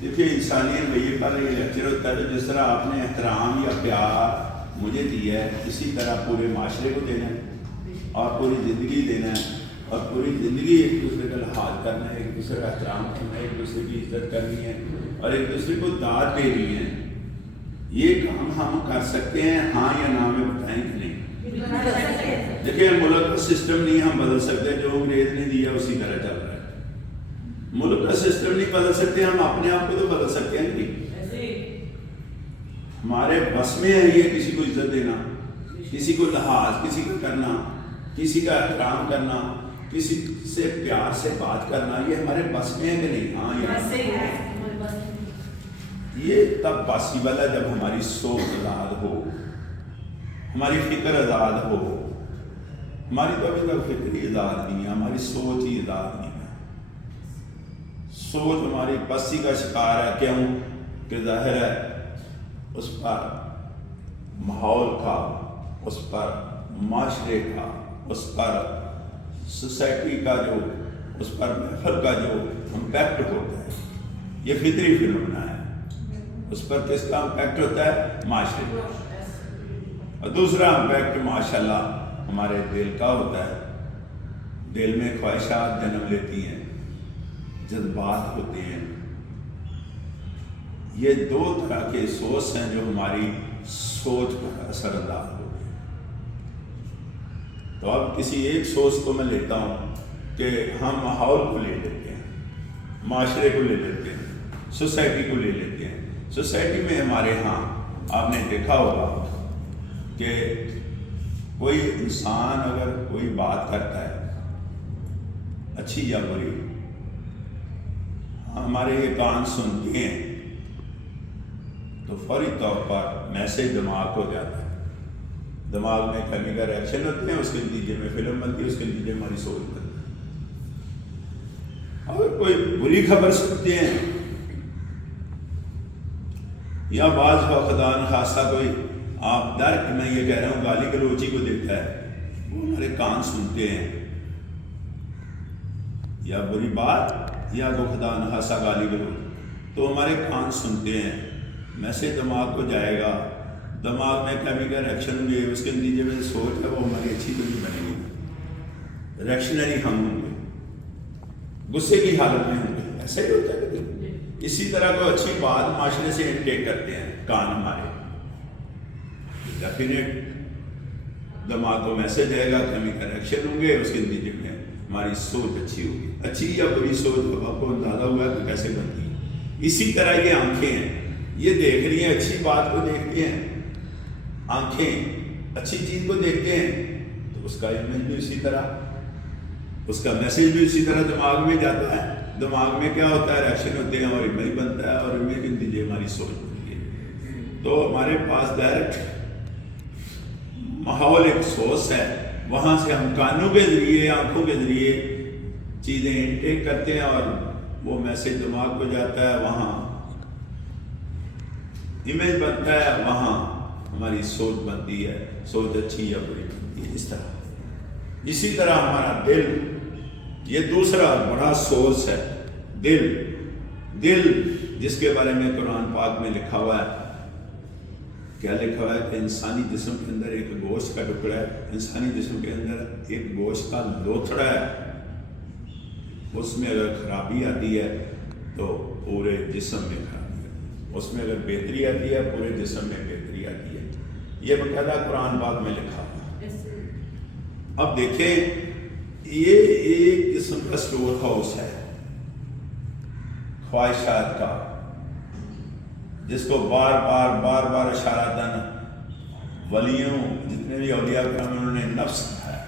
دیکھیے انسانی رویے پر یہ لیکچر ہوتا ہے، جس طرح آپ نے احترام یا پیار مجھے دیا ہے، اسی طرح پورے معاشرے کو دینا ہے اور پوری زندگی دینا ہے، اور پوری زندگی ایک دوسرے کا لحاظ کرنا ہے، ایک دوسرے کا احترام کرنا ہے، ایک دوسرے کی عزت کرنی ہے اور ایک دوسرے کو داد دینی ہے۔ یہ کام ہم کر سکتے ہیں، ہاں یا نا میں بتائیں کہ نہیں؟ دیکھیں ملک کا سسٹم نہیں ہم بدل سکتے، جو انگریز نے دیا اسی طرح چل رہا ہے۔ ملک کا سسٹم نہیں بدل سکتے، ہم اپنے آپ کو تو بدل سکتے ہیں نہیں۔ ہمارے بس میں ہے یہ کسی کو عزت دینا، کسی کو لحاظ کسی کا کرنا، کسی کا احترام کرنا، کسی سے پیار سے بات کرنا، یہ ہمارے بس میں ہے کہ نہیں؟ ہاں یا یہ تب پاسبل ہے جب ہماری سوچ آزاد ہو، ہماری فکر آزاد ہو۔ ہماری تو ابھی تک فکر ہی آزاد نہیں ہے، ہماری سوچ ہی آزاد نہیں ہے۔ سوچ ہماری پسی کا شکار ہے، کیوں کہ ظاہر ہے اس پر ماحول کا، اس پر معاشرے کا، اس پر سوسائٹی کا جو، اس پر محفل کا جو امپیکٹ ہوتا ہے، یہ فطری فنومنا ہے۔ اس پر کس کا امپیکٹ ہوتا ہے؟ معاشرے کا۔ اور دوسرا امپیکٹ ماشاءاللہ ہمارے دل کا ہوتا ہے۔ دل میں خواہشات جنم لیتی ہیں، جذبات ہوتے ہیں۔ یہ دو طرح کے سوچ ہیں جو ہماری سوچ پر اثر انداز ہوتے ہیں۔ تو اب کسی ایک سوچ کو میں لیتا ہوں کہ ہم ماحول کو لے لیتے ہیں، معاشرے کو لے لیتے ہیں، سوسائٹی کو لے لیتے ہیں۔ سوسائٹی میں ہمارے ہاں آپ نے دیکھا ہوگا کہ کوئی انسان اگر کوئی بات کرتا ہے اچھی یا بری، ہمارے یہ کان سنتے ہیں تو فوری طور پر میسج دماغ کو جاتا ہے، دماغ میں کیمیکل ریئیکشن ہوتے ہیں، اس کے نتیجے میں فلم بنتی ہے، اس کے نتیجے میں ہماری سوچ بنتی ہے۔ اگر کوئی بری خبر سنتے ہیں یا بعض خدا نخواستہ کوئی آپ ڈائریکٹ میں یہ کہہ رہا ہوں گالی گلوچی کو دیتا ہے، وہ ہمارے کان سنتے ہیں، یا بری بات یا تو خدا نخواستہ گالی گلوچ، تو ہمارے کان سنتے ہیں، میسج دماغ کو جائے گا، دماغ میں کیمیکل ریئیکشن ہوں گے، اس کے نتیجے میں سوچ ہے وہ ہماری اچھی تو نہیں بنے گی، ریئیکشنری ہم ہوں گے، غصے کی حالت میں ہوں گے۔ ایسا ہی ہوتا ہے۔ اسی طرح کوئی اچھی بات معاشرے سے انٹیک کرتے ہیں کان ہمارے، ڈیفینیٹ دماغ کو میسج آئے گا، کیمیکل ریئیکشن ہوں گے، اس کے نتیجے میں ہماری سوچ اچھی ہوگی۔ اچھی یا بری سوچ آپ کو اندازہ ہوا ہے کہ کیسے بنتی ہے۔ اسی طرح یہ آنکھیں ہیں، یہ دیکھ رہی ہیں، اچھی بات کو دیکھتی ہیں، آنکھیں اچھی چیز کو دیکھتے ہیں تو اس کا امیج بھی اسی طرح، اس کا میسج بھی اسی طرح دماغ میں جاتا ہے۔ دماغ میں کیا ہوتا ہے؟ ریئیکشن ہوتے ہیں اور امیج بنتا ہے، اور امیج کے نتیجے ہماری سوچ بنتی ہے۔ تو ہمارے پاس ڈائریکٹ ماحول ایک سورس ہے، وہاں سے ہم کانوں کے ذریعے، آنکھوں کے ذریعے چیزیں انٹیک کرتے ہیں اور وہ میسج دماغ کو جاتا ہے، وہاں امیج بنتا ہے، وہاں ہماری سوچ بنتی ہے، سوچ اچھی یا بری بنتی ہے۔ اس طرح اسی طرح ہمارا دل، یہ دوسرا بڑا سورس ہے۔ دل جس کے بارے میں قرآن پاک میں لکھا ہوا ہے، کیا لکھا ہوا ہے کہ انسانی جسم کے اندر ایک گوشت کا ٹکڑا ہے، انسانی جسم کے اندر ایک گوشت کا لوتھڑا ہے، اس میں اگر خرابی آتی ہے تو پورے جسم میں خرابی آتی ہے، اس میں اگر بہتری آتی ہے پورے جسم میں بہتری آتی ہے۔ یہ باقاعدہ قرآن پاک میں لکھا ہوا ہے۔ اب دیکھیں یہ ایک قسم کا سٹور ہاؤس ہے خواہشات کا، جس کو بار بار اشارتاً ولیوں، جتنے بھی اولیاء کرام انہوں نے نفس کہا ہے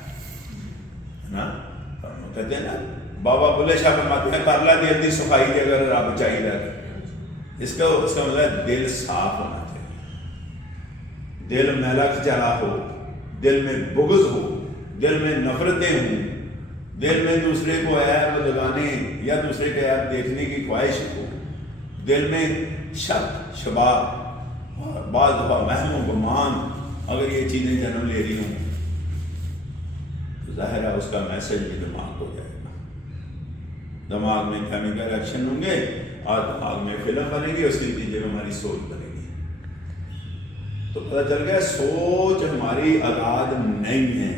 نا، کہتے ہیں نا بابا بلے شاہ فرماتے ہیں کر لا دل دی صفائی دے اگر رب چاہیے گا۔ اس کا مطلب ہے دل صاف ہونا چاہیے، دل میلا کچرا ہو، دل میں بغض ہو، دل میں نفرتیں ہوں، دل میں دوسرے کو عیب لگانے یا دوسرے کے عیب دیکھنے کی خواہش ہو، دل میں شک شبہ اور بعض دفعہ وہم و گمان اگر یہ چیزیں جنم لے رہی ہوں تو ظاہر ہے اس کا میسج بھی دماغ ہو جائے گا۔ دماغ میں کیمیکل ایکشن ہوں گے اور دماغ میں فلم بنے گی، اس کے نتیجے میں ہماری سوچ بنے گی. تو پتہ چل گیا سوچ ہماری آزاد نہیں ہے.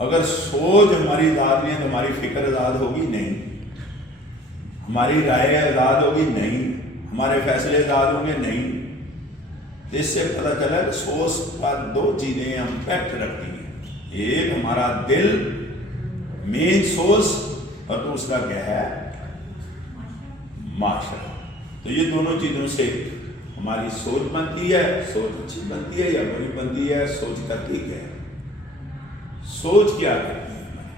اگر سوچ ہماری آزاد نہیں ہے تو ہماری فکر آزاد ہوگی نہیں، ہماری رائے آزاد ہوگی نہیں، ہمارے فیصلے آزاد ہوں گے نہیں. اس سے پتہ چلا کہ سوچ پر دو چیزیں امپیکٹ رکھتی ہیں، ایک ہمارا دل مین سوچ اور دوسرا کیا ہے معاشرہ. تو یہ دونوں چیزوں سے ہماری سوچ بنتی ہے. سوچ اچھی بنتی ہے یا بری بنتی ہے، سوچ کرتی کیا ہے، سوچ کیا کرتی ہے ہماری.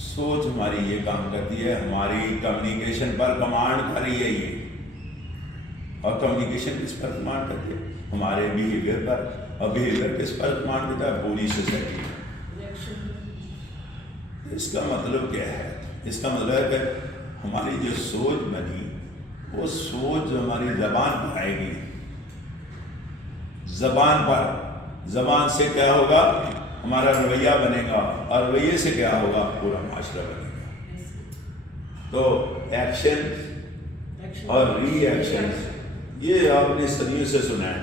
سوچ ہماری یہ کام کرتی ہے، ہماری کمیونیکیشن پر کمانڈ کر رہی ہے یہ. اور کمیونیکیشن کس پر کمانڈ کرتی ہے؟ ہمارے بیہیویئر پر. اور بیہیویئر کس پر کمانڈ کرتا ہے؟ پوری سوسائٹی. اس کا مطلب کیا ہے؟ اس کا مطلب ہے کہ ہماری جو سوچ بنی وہ سوچ جو ہماری زبان پر آئے گی، زبان پر، زبان سے کیا ہوگا؟ ہمارا رویہ بنے گا، اور رویے سے کیا ہوگا؟ پورا معاشرہ بنے گا. تو ایکشن اور ری ایکشن یہ آپ نے صدیوں سے سنا ہے.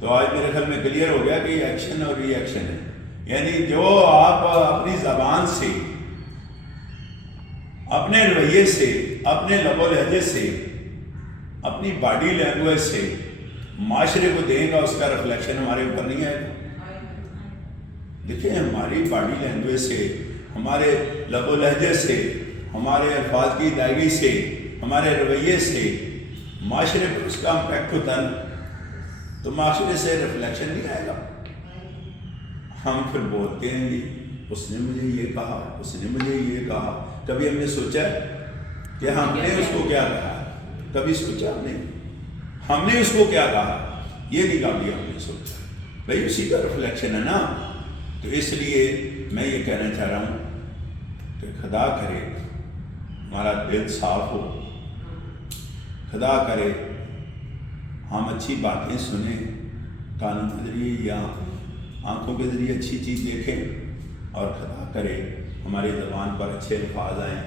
تو آج میرے خیال میں کلیئر ہو گیا کہ یہ ایکشن اور ری ایکشن ہے. یعنی جو آپ اپنی زبان سے، اپنے رویے سے، اپنے لب و لہجے سے، اپنی باڈی لینگویج سے معاشرے کو دیں گا، اس کا ریفلیکشن ہمارے اوپر نہیں آئے گا. دیکھیں ہماری باڈی لینگویج سے، ہمارے لب و لہجے سے، ہمارے الفاظ کی ادائیگی سے، ہمارے رویے سے معاشرے پر اس کا امپیکٹ ہوتا ہے، تو معاشرے سے ریفلیکشن نہیں آئے گا. ہم پھر بولتے ہیں جی اس نے مجھے یہ کہا، اس نے مجھے یہ کہا. کبھی ہم نے سوچا کہ ہم نے اس کو کیا کہا؟ کبھی سوچا ہم نے اس کو کیا کہا؟ یہ نہیں کبھی ہم نے سوچا. بھائی اسی کا ریفلیکشن ہے نا. تو اس لیے میں یہ کہنا چاہ رہا ہوں کہ خدا کرے ہمارا دل صاف ہو، خدا کرے ہم اچھی باتیں سنیں، کانوں کے ذریعے یا آنکھوں کے ذریعے اچھی چیز دیکھیں، اور خدا کرے ہماری زبان پر اچھے الفاظ آئیں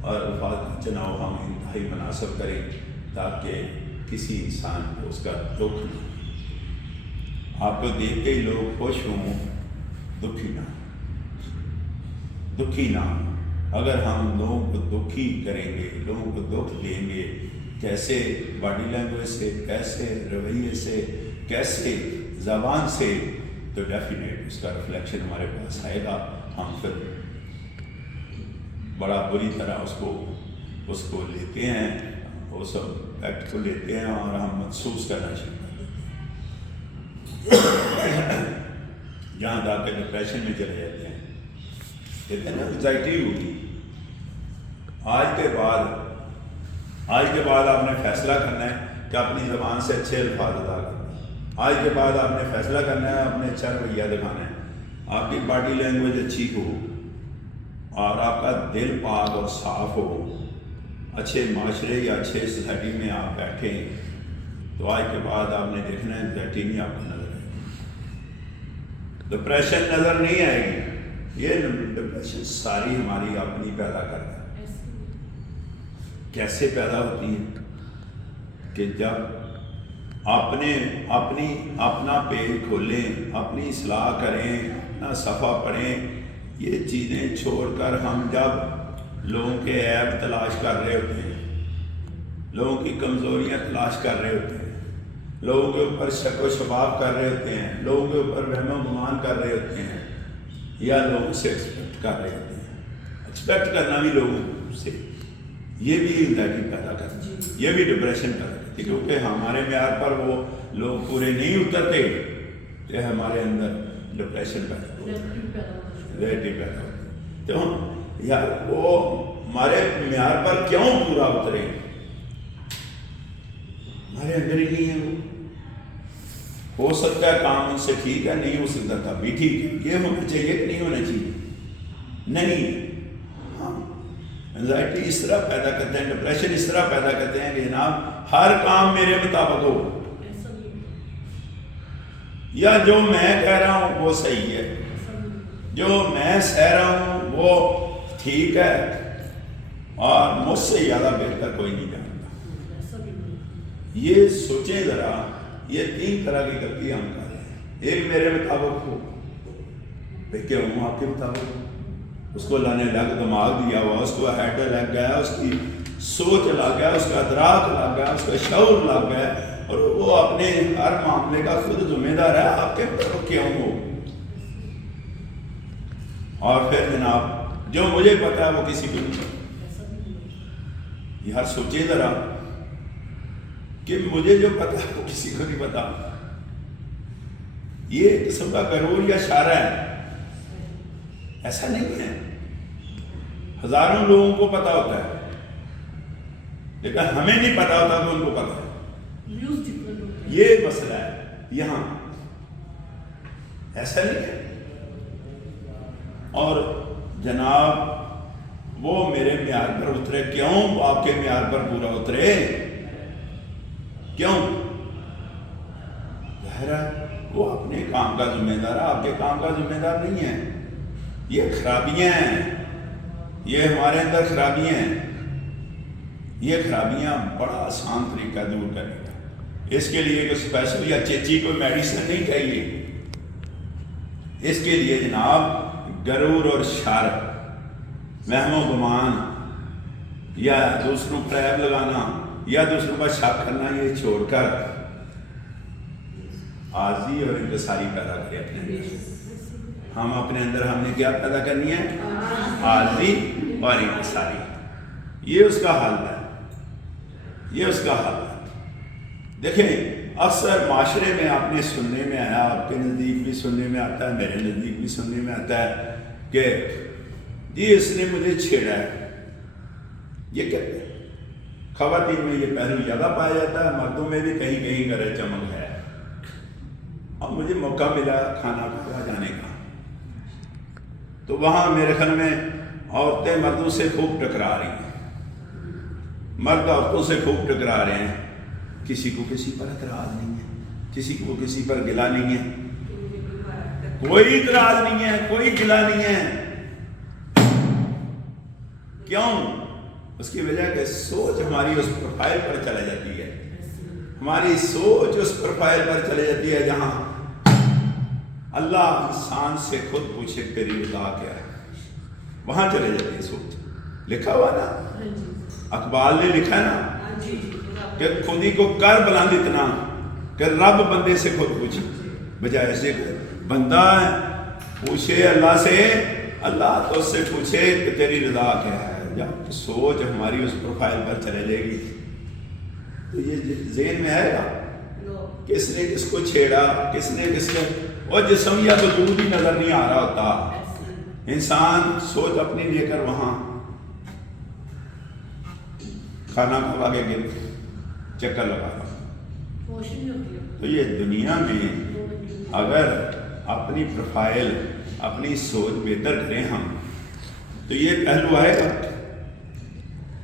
اور الفاظ کا چناؤ ہم انتہائی مناسب کریں تاکہ کسی انسان کو اس کا دکھ نہ ہو. آپ کو دیکھ کے ہی لوگ خوش ہوں، دکھی نہ ہوں. اگر ہم لوگوں کو دکھی کریں گے، لوگوں کو دکھ دیں گے، کیسے باڈی لینگویج سے، کیسے رویے سے، کیسے زبان سے، تو ڈیفینیٹ اس کا ریفلیکشن ہمارے پاس آئے گا. ہم پھر بڑا بری طرح اس کو لیتے ہیں، وہ سب ایکٹ کو لیتے ہیں اور ہم محسوس کرنا شروع کر دیتے ہیں، جہاں جا کے ڈپریشن میں چلے جاتے ہیں. کہتے ہیں نا انزائٹی ہوگی. آج کے بعد آپ نے فیصلہ کرنا ہے کہ اپنی زبان سے اچھے الفاظ ادا کرنا ہے. آج کے بعد آپ نے فیصلہ کرنا ہے، اپنے اچھا رویہ دکھانا ہے. آپ کی باڈی لینگویج اچھی ہو اور آپ کا دل پاک اور صاف ہو، اچھے معاشرے یا اچھے سوسائٹی میں آپ بیٹھیں، تو آج کے بعد آپ نے دیکھنا ہے انزائٹی نہیں آپ کو نظر آئے گی، ڈپریشن نظر نہیں آئے گی. یہ ڈپریشن ساری ہماری اپنی پیدا کرتا ہے. کیسے پیدا ہوتی ہے؟ کہ جب اپنا پیج کھولیں، اپنی اصلاح کریں، اپنا صفحہ پڑھیں. یہ چیزیں چھوڑ کر ہم جب لوگوں کے عیب تلاش کر رہے ہوتے ہیں، لوگوں کی کمزوریاں تلاش کر رہے ہوتے ہیں، لوگوں کے اوپر شک و شباب کر رہے ہوتے ہیں، لوگوں کے اوپر وہم و گمان کر رہے ہوتے ہیں، یا لوگوں سے ایکسپیکٹ کر رہے ہوتے ہیں. ایکسپیکٹ کرنا بھی لوگوں سے، یہ بھی انزائٹی پیدا کرتی ہے، یہ بھی ڈپریشن پیدا کرتی ہے. کیونکہ ہمارے معیار پر وہ لوگ پورے نہیں اترتے تو ہمارے اندر ڈپریشن پیدا ہوتی ہے. تو یار وہ ہمارے معیار پر کیوں پورا اترے؟ ہمارے اندر ہی نہیں ہے. وہ ہو سکتا ہے کام ان سے ٹھیک ہے، نہیں ہو سکتا تھا بھی ٹھیک ہے. یہ ہونا چاہیے کہ نہیں ہونا چاہیے؟ نہیں. انزائٹی اس طرح پیدا کرتے ہیں، ڈپریشن اس طرح پیدا کرتے ہیں کہ جناب ہر کام میرے مطابق ہو، یا جو میں کہہ رہا ہوں وہ صحیح ہے، جو میں سہ رہا ہوں وہ ٹھیک ہے، اور مجھ سے زیادہ بہتر کوئی نہیں جانتا۔ یہ سوچیں ذرا، یہ 3 طرح کی غلطی ہم کر رہے ہیں۔ ایک میرے مطابق ہو، کیا ہوں آپ کے مطابق، اس کو اللہ نے الگ دماغ دیا ہوا، اس کو ہیڈ لگ گیا، اس کی سوچ لگ گیا، اس کا ادراک لگ گیا، اس کا شعور لگ گیا، اور وہ اپنے ہر معاملے کا خود ذمہ دار ہے۔ آپ کے مطابق کیا ہوں ہو، اور پھر جناب جو مجھے پتا ہے وہ کسی کو نہیں پتا۔ یار سوچے ذرا کہ مجھے جو پتا ہے وہ کسی کو نہیں پتا۔ یہ ایک قسم کا غرور یا اشارہ ہے، ایسا نہیں ہے۔ ہزاروں لوگوں کو پتا ہوتا ہے، لیکن ہمیں نہیں پتا ہوتا تو ان کو پتا ہے۔ یہ مسئلہ ہے یہاں، ایسا نہیں ہے۔ اور جناب وہ میرے معیار پر اترے، کیوں آپ کے معیار پر پورا اترے؟ کیوں؟ ظاہر ہے وہ اپنے کام کا ذمہ دار ہے، آپ کے کام کا ذمہ دار نہیں ہے۔ یہ خرابیاں ہیں، یہ ہمارے اندر خرابیاں ہیں۔ یہ خرابیاں بڑا آسان طریقہ دور کرنے کا۔ اس کے لیے کوئی اسپیشل یا چیچی کوئی میڈیسن نہیں چاہیے۔ اس کے لیے جناب غرور اور شرط، وہم و گمان، یا دوسروں پر عیب لگانا، یا دوسروں پر شک کرنا، یہ چھوڑ کر عاجزی اور انکساری پیدا کرے اپنے اندر۔ ہم اپنے اندر ہم نے کیا پیدا کرنی ہے؟ عاجزی اور انکساری۔ یہ اس کا حل ہے، یہ اس کا حل ہے۔ دیکھیں اکثر معاشرے میں آپ نے سننے میں آیا، آپ کے نزدیک بھی سننے میں آتا ہے، میرے نزدیک بھی سننے میں آتا ہے کہ جی اس نے مجھے چھیڑا ہے۔ یہ کہتے ہیں خواتین میں یہ پہلو زیادہ پایا جاتا ہے، مردوں میں بھی کہیں کہیں گرج چمک ہے۔ اب مجھے موقع ملا کھانا کھایا جانے کا، تو وہاں میرے خیال میں عورتیں مردوں سے خوب ٹکرا رہی ہیں، مرد عورتوں سے خوب ٹکرا رہے ہیں۔ کسی کو کسی پر اعتراض نہیں ہے، کسی کو کسی پر گلہ نہیں ہے، کوئی اعتراض نہیں ہے، کوئی گلہ نہیں ہے۔ کیوں؟ اس کی وجہ کہ سوچ ہماری اس پروفائل پر چلے جاتی ہے، ہماری سوچ اس پروفائل پر چلے جاتی ہے جہاں اللہ انسان سے خود پوچھے تیری رضا کیا ہے، وہاں چلے جاتی ہے سوچ۔ لکھا ہوا نا، اقبال نے لکھا نا کہ خودی کو کر بلند اتنا کہ رب بندے سے خود پوچھے، بجائے سے بندہ پوچھے اللہ سے، اللہ تو اس سے پوچھے کہ تیری رضا کیا ہے۔ جب سوچ ہماری اس پروفائل پر چلے جائے گی تو یہ ذہن میں آئے گا کس نے کس کو چھیڑا، کس نے کس کو، اور جسم یا وجود ہی نظر نہیں آ رہا ہوتا۔ انسان سوچ اپنی لے کر وہاں کھانا کھوا کے گر چکر لگا رہا۔ تو یہ دنیا میں اگر اپنی پروفائل، اپنی سوچ بہتر کریں ہم، تو یہ پہلو آئے گا۔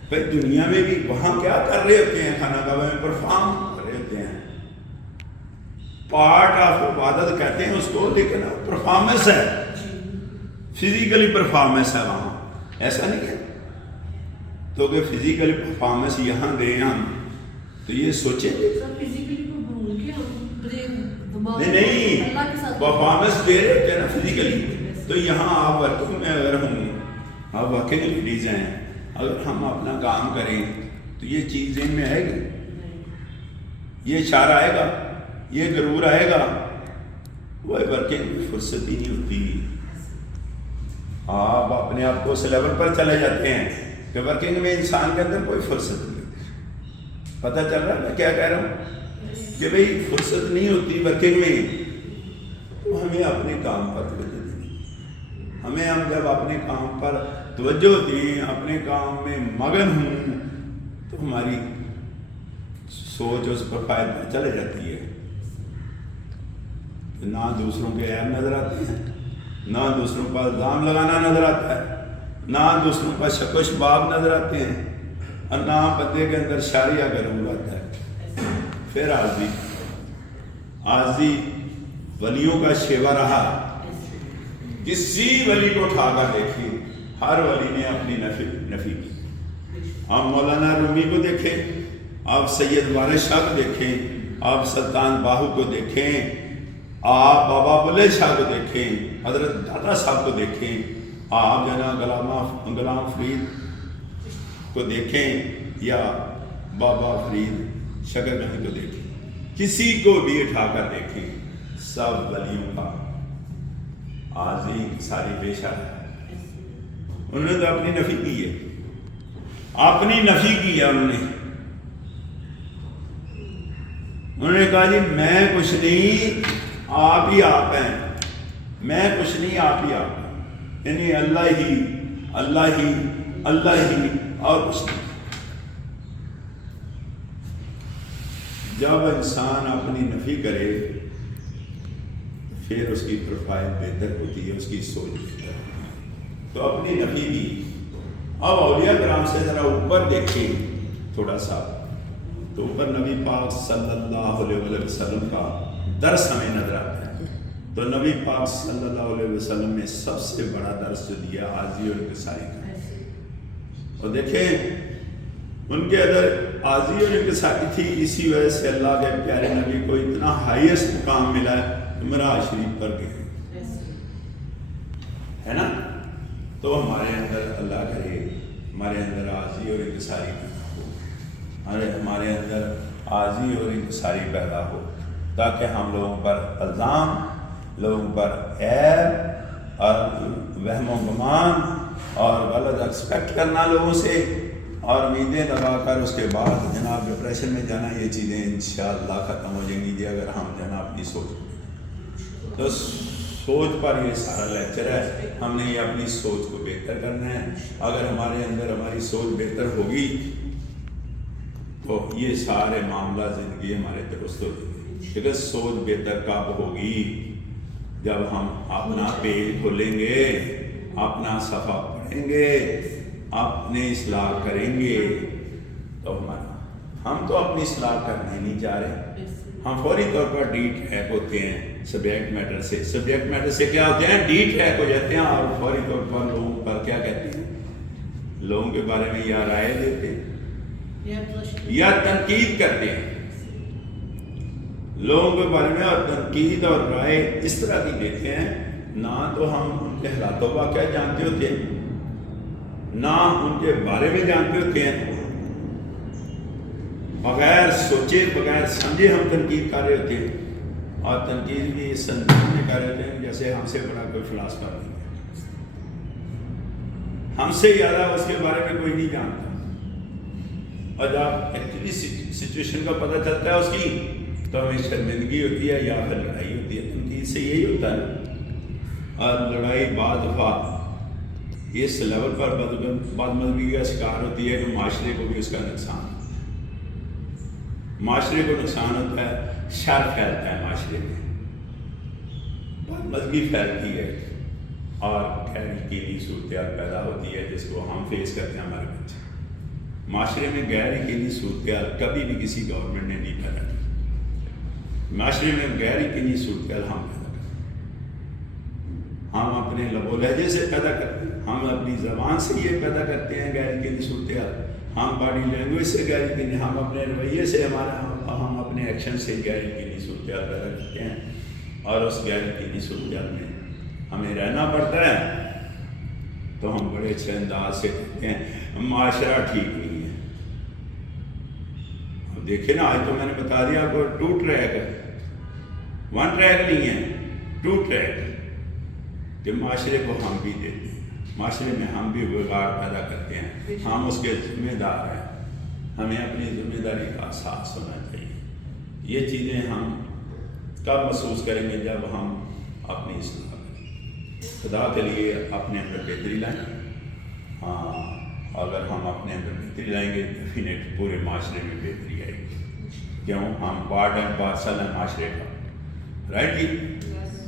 پھر دنیا میں بھی وہاں کیا کر رہے ہوتے ہیں؟ کھانا کھوا میں پرفارم کر رہے ہوتے ہیں، پارٹ آف عبادت کہتے ہیں اس کو، لیکن پرفارمنس ہے، فزیکلی پرفارمنس ہے وہاں، ایسا نہیں ہے۔ تو کہ فزیکلی پرفارمنس یہاں دیں ہم، تو یہ سوچیں گے نہیں پرفارمنس دے رہے ہوتے ہیں نا فزیکلی، تو یہاں آپ ورکنگ میں اگر ہم، آپ ورکنگ لیڈیز ہیں، اگر ہم اپنا کام کریں تو یہ چیز ذہن میں آئے گی، یہ اشارہ آئے گا، یہ غرور آئے گا۔ وہ ورکنگ میں فرصت ہی نہیں ہوتی۔ آپ اپنے آپ کو اس لیول پر چلے جاتے ہیں کہ ورکنگ میں انسان کے اندر کوئی فرصت نہیں ہوتی۔ پتہ چل رہا ہے میں کیا کہہ رہا ہوں کہ بھئی فرصت نہیں ہوتی ورکنگ میں، تو ہمیں اپنے کام پر توجہ دینی۔ ہمیں ہم جب اپنے کام پر توجہ دیں، اپنے کام میں مگن ہوں، تو ہماری سوچ اس پروفائل پر چلے جاتی ہے۔ نہ دوسروں کے عیب نظر آتے ہیں، نہ دوسروں پر الزام لگانا نظر آتا ہے، نہ دوسروں پر شک و شباب نظر آتے ہیں، اور نہ بندے کے اندر شاریہ غرور آتا ہے۔ پھر عاجزی ولیوں کا شیوا رہا۔ کسی ولی کو اٹھا کر دیکھیں، ہر ولی نے اپنی نفی کی. آپ مولانا رومی کو دیکھیں، آپ سید وارث شاہ کو دیکھیں، آپ سلطان باہو کو دیکھیں، آپ بابا بلے شاہ کو دیکھیں، حضرت دادا صاحب کو دیکھیں، آپ جناب غلام فرید کو دیکھیں، یا بابا فرید شکر گنج کو دیکھیں، کسی کو بھی اٹھا کر دیکھیں، سب ولیوں کا عاجزی ساری پیشہ ہے. انہوں نے تو اپنی نفی کی ہے، اپنی نفی کی ہے. انہوں نے کہا جی میں کچھ نہیں، آپ ہی آپ ہیں، میں کچھ نہیں، آپ ہی آپ ہیں، یعنی اللہ ہی اللہ ہی اللہ ہی اور کچھ نہیں. جب انسان اپنی نفی کرے پھر اس کی پروفائل بہتر ہوتی ہے، اس کی سوچ بہتر ہوتی ہے. تو اپنی نفی بھی. اب اولیاء کرام سے ذرا اوپر دیکھیں تھوڑا سا، تو اوپر نبی پاک صلی اللہ علیہ وسلم کا درس ہمیں نظر آتا ہے. تو نبی پاک صلی اللہ علیہ وسلم نے سب سے بڑا درس جو دیا عاجزی اور انکساری کا. اور دیکھیں ان کے اندر عاجزی اور انکساری تھی، اسی وجہ سے اللہ کے پیارے نبی کو اتنا ہائیسٹ مقام ملا ہے، معراج شریف پر گئے ہے نا. تو ہمارے اندر اللہ کرے ہمارے اندر عاجزی اور انکساری پیدا ہو، ہمارے اندر عاجزی اور انکساری پیدا ہو، تاکہ ہم لوگوں پر الزام، لوگوں پر عیب اور وہم و گمان اور غلط ایکسپیکٹ کرنا لوگوں سے اور امیدیں لگا کر اس کے بعد جناب ڈپریشن میں جانا، یہ چیزیں انشاءاللہ ختم ہو جائیں گی اگر ہم جناب اپنی سوچ. تو سوچ پر یہ سارا لیکچر ہے. ہم نے یہ اپنی سوچ کو بہتر کرنا ہے. اگر ہمارے اندر ہماری سوچ بہتر ہوگی تو یہ سارے معاملہ زندگی ہمارے درست ہو جائیں گے. کیونکہ سوچ بہتر کب ہوگی؟ جب ہم اپنا پیج کھولیں گے، اپنا صفحہ پڑھیں گے، اپنے اصلاح کریں گے. تو ہم تو اپنی اصلاح کرنے نہیں چاہ رہے، ہم فوری طور پر ڈی ٹریک ہوتے ہیں سبجیکٹ میٹر سے. سبجیکٹ میٹر سے کیا ہوتے ہیں؟ ڈی ٹریک ہو جاتے ہیں اور فوری طور پر لوگوں پر کیا کہتے ہیں؟ لوگوں کے بارے میں یا رائے دیتے ہیں یا تنقید کرتے ہیں لوگوں کے بارے میں، اور تنقید اور رائے اس طرح کی دیتے ہیں. نہ تو ہم ان کے حالات و واقعات جانتے ہوتے ہیں، نہ ان کے بارے میں جانتے ہوتے ہیں. بغیر سوچے بغیر سمجھے ہم تنقید کر رہے ہوتے ہیں، اور تنقید بھی اس انداز میں کر رہے ہوتے ہیں جیسے ہم سے بڑا کوئی فلاسفر نہیں ہے، ہم سے زیادہ اس کے بارے میں کوئی نہیں جانتا. اور جب ایکچولی سچویشن کا پتہ چلتا ہے اس کی، تو ہمیں شرمندگی ہوتی ہے یا پھر لڑائی ہوتی ہے. تنقید سے یہی ہوتا ہے. اور لڑائی بعض دفعہ اس لیول پر بدمزگی کا شکار ہوتی ہے کہ معاشرے کو بھی اس کا نقصان، معاشرے کو نقصان ہوتا ہے، شر پھیلتا ہے معاشرے میں، بدمزگی پھیلتی ہے اور غیر یقینی صورتحال پیدا ہوتی ہے جس کو ہم فیس کرتے ہیں. ہمارے بچے معاشرے میں غیر یقینی صورتحال کبھی بھی کسی گورنمنٹ نے نہیں پیدا کی. معاشرے میں غیر یقینی صورتحال ہم پیدا کرتے ہیں، ہم اپنے لب و لہجے سے پیدا کرتے ہیں، ہم اپنی زبان سے یہ پیدا کرتے ہیں غیر یقینی صورتحال، ہم باڈی لینگویج سے غیر یقینی، ہم اپنے رویے سے، ہم اپنے ایکشن سے غیر یقینی صورتحال پیدا کرتے ہیں. اور اس غیر یقینی صورتحال میں ہمیں رہنا پڑتا ہے. تو ہم بڑے اچھے انداز سے کہتے ہیں معاشرہ ٹھیک نہیں ہے. اب دیکھیں نا، آج تو میں نے بتا دیا آپ کو 2 ٹریک ہے، 1 ٹریک نہیں ہے، 2 ٹریک، کہ معاشرے کو ہم بھی دیتے ہیں، معاشرے میں ہم بھی بگاڑ پیدا کرتے ہیں، ہم اس کے ذمہ دار ہیں. ہمیں اپنی ذمہ داری کا احساس ہونا چاہیے. یہ چیزیں ہم کب محسوس کریں گے؟ جب ہم اپنی اصلاح کریں، خدا کے لیے اپنے اندر بہتری لائیں. ہاں، اگر ہم اپنے اندر بہتری لائیں گے ڈیفینیٹ پورے معاشرے میں بہتری آئے گی. کیوں؟ ہم پارٹ اینڈ پارسل ہیں معاشرے کا. رائٹ جی.